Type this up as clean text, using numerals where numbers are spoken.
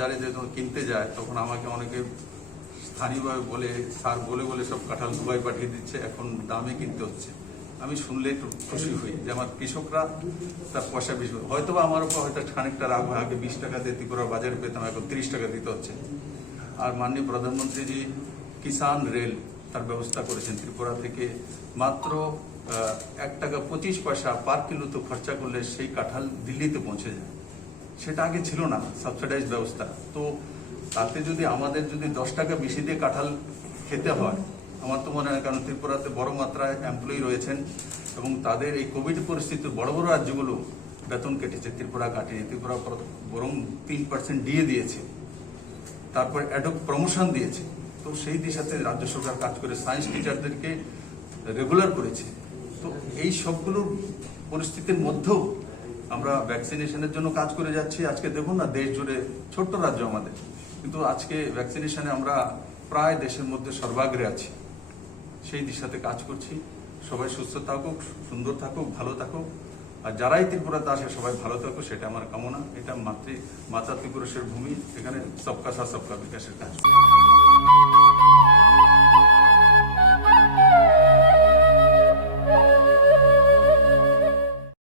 বাজারে যখন কিনতে যায় তখন আমাকে অনেকে স্থানীয়ভাবে বলে স্যার বলে বলে সব কাঁঠাল দুবাই পাঠিয়ে দিচ্ছে, এখন দামে কিনতে হচ্ছে। আমি শুনলে একটু খুশি হই যে আমার কৃষকরা তার পয়সা বেশি, হয়তো বা আমার উপর হয়তো খানিকটা রাগ হয়, আগে 20 টাকা দিয়ে ত্রিপুরা বাজারে পেতাম, এখন 30 টাকা দিতে হচ্ছে। আর মাননীয় প্রধানমন্ত্রীজি কিষাণ রেল তার ব্যবস্থা করেছেন, ত্রিপুরা থেকে মাত্র 1 টাকা 25 পয়সা পার কিলো তো খরচা করলে সেই কাঁঠাল দিল্লিতে পৌঁছে যায়। সেটা আগে ছিল না, সাবসিডাইজ ব্যবস্থা। তো তাতে যদি আমাদের যদি 10 টাকা বেশি দিয়ে কাঁঠাল খেতে হয়, আমার তো মনে হয়, কারণ ত্রিপুরাতে বড় মাত্রায় এমপ্লয়ি রয়েছেন এবং তাদের এই কোভিড পরিস্থিতিতে বড় বড় রাজ্যগুলো বেতন কেটেছে, ত্রিপুরা কাটেনি। ত্রিপুরা বরং 3% ডিএ দিয়েছে, তারপর অ্যাডক প্রমোশন দিয়েছে। তো সেই দিশাতে রাজ্য সরকার কাজ করে সায়েন্স টিচারদেরকে রেগুলার করেছে। তো এই সবগুলো পরিস্থিতির মধ্যেও আমরা ভ্যাকসিনেশনের জন্য কাজ করে যাচ্ছি। আজকে দেখুন না, দেশ জুড়ে ছোট্ট রাজ্য আমাদের, কিন্তু আজকে ভ্যাকসিনেশনে আমরা প্রায় দেশের মধ্যে সর্বাগ্রে আছি। সেই দিশাতে কাজ করছি। সবাই সুস্থ থাকুক, সুন্দর থাকুক, ভালো থাকুক, আর যারাই ত্রিপুরাতে আসে সবাই ভালো থাকুক, সেটা আমার কামনা। এটা মাতা ত্রিপুরেশের ভূমি, এখানে সবকা সাথ সবকা বিকাশের কাজ।